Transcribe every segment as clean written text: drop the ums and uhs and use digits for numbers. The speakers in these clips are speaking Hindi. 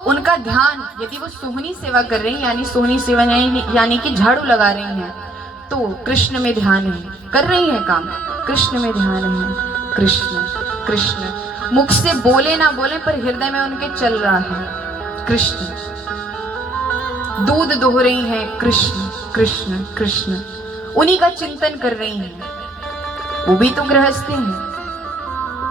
उनका ध्यान यदि वो सोहनी सेवा कर रही हैं, यानी सोहनी सेवा यानी कि झाड़ू लगा रही हैं, तो कृष्ण में ध्यान है, कर रही हैं काम, कृष्ण में ध्यान है, कृष्ण कृष्ण, मुख से बोले ना बोले पर हृदय में उनके चल रहा है कृष्ण। दूध दोह रही हैं, कृष्ण कृष्ण कृष्ण, उन्हीं का चिंतन कर रही हैं। वो भी तो गृहस्थी हैं।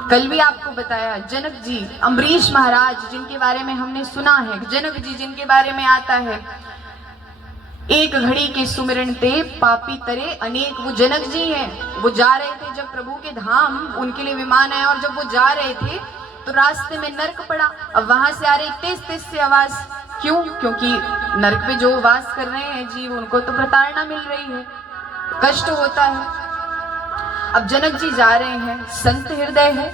कल भी आपको बताया, जनक जी, अम्बरीश महाराज जिनके बारे में हमने सुना है, जनक जी जिनके बारे में आता है, एक घड़ी के सुमिरन ते पापी तरे अनेक, वो जनक जी हैं। वो जा रहे थे जब प्रभु के धाम, उनके लिए विमान आया, और जब वो जा रहे थे तो रास्ते में नरक पड़ा। अब वहां से आ रही तेज तेज से आवाज, क्यों? क्योंकि नरक पे जो वास कर रहे हैं जीव, उनको तो प्रताड़ना मिल रही है, कष्ट होता है। अब जनक जी जा रहे हैं, संत हृदय है,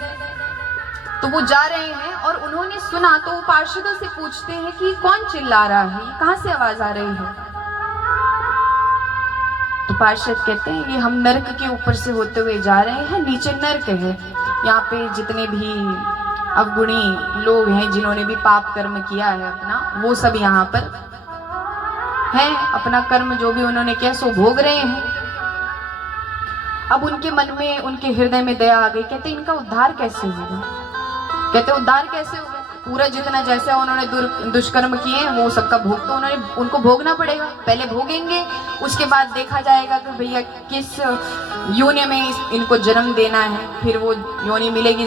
तो वो जा रहे हैं और उन्होंने सुना, तो वो पार्षदों से पूछते हैं कि कौन चिल्ला रहा है, कहां से आवाज आ रही है? तो पार्षद कहते हैं ये हम नरक के ऊपर से होते हुए जा रहे हैं, नीचे नरक है, यहाँ पे जितने भी अवगुणी लोग हैं, जिन्होंने भी पाप कर्म किया है अपना, वो सब यहाँ पर हैं, अपना कर्म जो भी उन्होंने किया सो भोग रहे हैं। अब उनके मन में, उनके हृदय में दया आ गई। कहते इनका उद्धार कैसे होगा? कहते उद्धार कैसे होगा? पूरा जितना जैसे उन्होंने दुष्कर्म किए वो सबका भोग तो उनको भोगना पड़ेगा। पहले भोगेंगे, उसके बाद देखा जाएगा कि भैया किस योनि में इनको जन्म देना है, फिर वो योनि मिलेगी,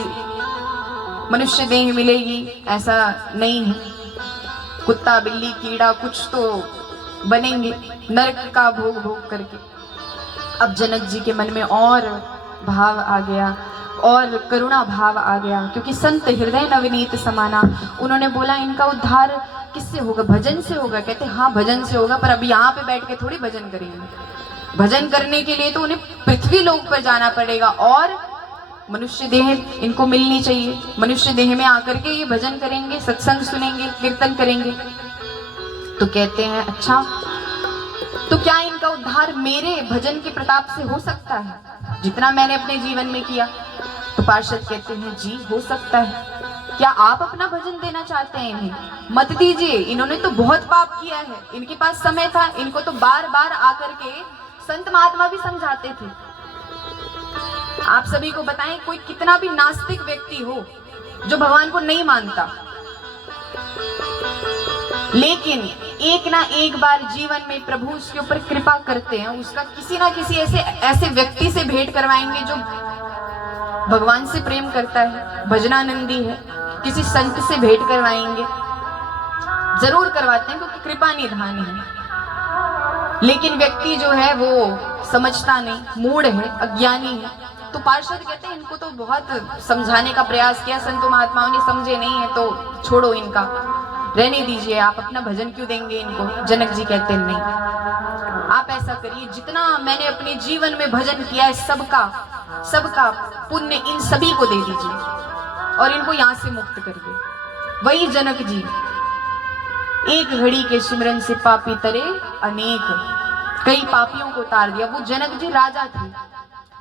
मनुष्य देह मिलेगी, ऐसा नहीं है। कुत्ता बिल्ली कीड़ा कुछ तो बनेंगे नरक का भोग भोग करके। अब जनक जी के मन में और भाव आ गया, और करुणा भाव आ गया, क्योंकि संत हृदय नवनीत समाना। उन्होंने बोला इनका उद्धार किससे होगा? भजन से होगा। कहते हाँ भजन से होगा, पर अभी यहाँ पे बैठ के थोड़ी भजन करेंगे। भजन करने के लिए तो उन्हें पृथ्वी लोक पर जाना पड़ेगा, और मनुष्य देह इनको मिलनी चाहिए। मनुष्य देह में आकर के ये भजन करेंगे, सत्संग सुनेंगे, कीर्तन करेंगे। तो कहते हैं अच्छा, तो क्या इनका उद्धार मेरे भजन के प्रताप से हो सकता है, जितना मैंने अपने जीवन में किया? तो पार्षद कहते हैं जी हो सकता है। क्या आप अपना भजन देना चाहते हैं इन्हें? मत दीजिए, इन्होंने तो बहुत पाप किया है। इनके पास समय था, इनको तो बार बार आकर के संत महात्मा भी समझाते थे। आप सभी को बताएं, कोई कितना भी नास्तिक व्यक्ति हो जो भगवान को नहीं मानता, लेकिन एक ना एक बार जीवन में प्रभु उसके ऊपर कृपा करते हैं, उसका किसी ना किसी ऐसे व्यक्ति से भेंट करवाएंगे जो भगवान से प्रेम करता है, भजनानंदी है, किसी संत से भेंट करवाएंगे, जरूर करवाते हैं क्योंकि कृपा निधान है। लेकिन व्यक्ति जो है वो समझता नहीं, मूढ़ है, अज्ञानी है। तो पार्षद कहते हैं इनको तो बहुत समझाने का प्रयास किया, संत महात्माओं ने समझे नहीं है, तो छोड़ो इनका, रहने दीजिए, आप अपना भजन क्यों देंगे इनको? जनक जी कहते हैं नहीं, आप ऐसा करिए, जितना मैंने अपने जीवन में भजन किया है सबका पुण्य इन सभी को दे दीजिए और इनको यहाँ से मुक्त करिए। वही जनक जी, एक घड़ी के सुमिरन से पापी तरे अनेक, कई पापियों को तार दिया। वो जनक जी राजा थे,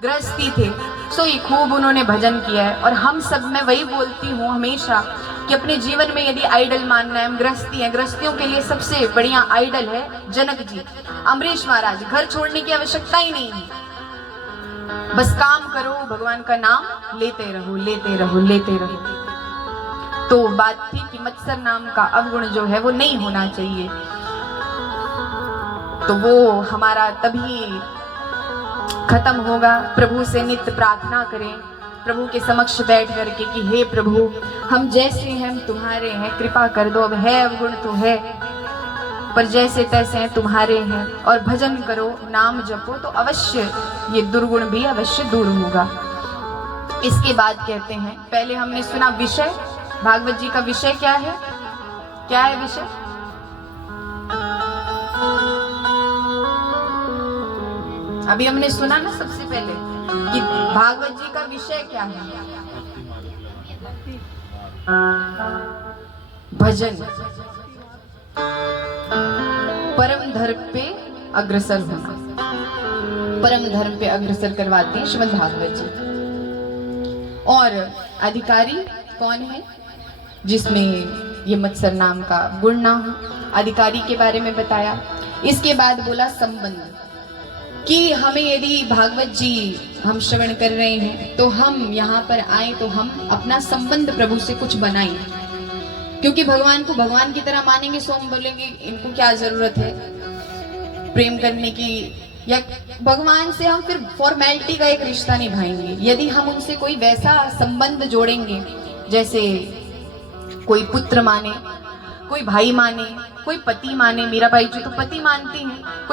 गृहस्थी थे, सो ये खूब उन्होंने भजन किया है। और हम सब, मैं वही बोलती हूँ हमेशा कि अपने जीवन में यदि आइडल मानना है, हम गृहस्थी हैं, गृहस्थियों के लिए सबसे बढ़िया आइडल है जनक जी, अम्बरीश महाराज। घर छोड़ने की आवश्यकता ही नहीं है, बस काम करो, भगवान का नाम लेते रहो, लेते रहो, लेते रहो। तो बात थी कि मत्सर नाम का अवगुण जो है वो नहीं होना चाहिए। तो वो हमारा तभी खत्म होगा। प्रभु से नित्य प्रार्थना करें, प्रभु के समक्ष बैठ करके कि हे प्रभु, हम जैसे हैं हम तुम्हारे हैं, कृपा कर दो। अब है अवगुण तो है, पर जैसे तैसे हैं तुम्हारे हैं। और भजन करो, नाम जपो, तो अवश्य ये दुर्गुण भी अवश्य दूर होगा। इसके बाद कहते हैं, पहले हमने सुना विषय, भागवत जी का विषय क्या है? क्या है विषय? अभी हमने सुना ना सबसे पहले कि भागवत जी का विषय क्या है? भजन, परम धर्म पे अग्रसर होना, परम धर्म पे अग्रसर करवाते हैं श्रीमद् भागवत जी। और अधिकारी कौन है? जिसमें ये मत्सर नाम का गुण ना हो। अधिकारी के बारे में बताया। इसके बाद बोला संबंध, कि हमें यदि भागवत जी हम श्रवण कर रहे हैं तो हम यहाँ पर आए तो हम अपना संबंध प्रभु से कुछ बनाएं, क्योंकि भगवान को भगवान की तरह मानेंगे सो हम बोलेंगे इनको क्या जरूरत है प्रेम करने की, या भगवान से हम फिर फॉर्मेलिटी का एक रिश्ता निभाएंगे। यदि हम उनसे कोई वैसा संबंध जोड़ेंगे जैसे कोई पुत्र माने, कोई भाई माने, कोई पति माने, मीरा बाई जी तो पति मानती हैं,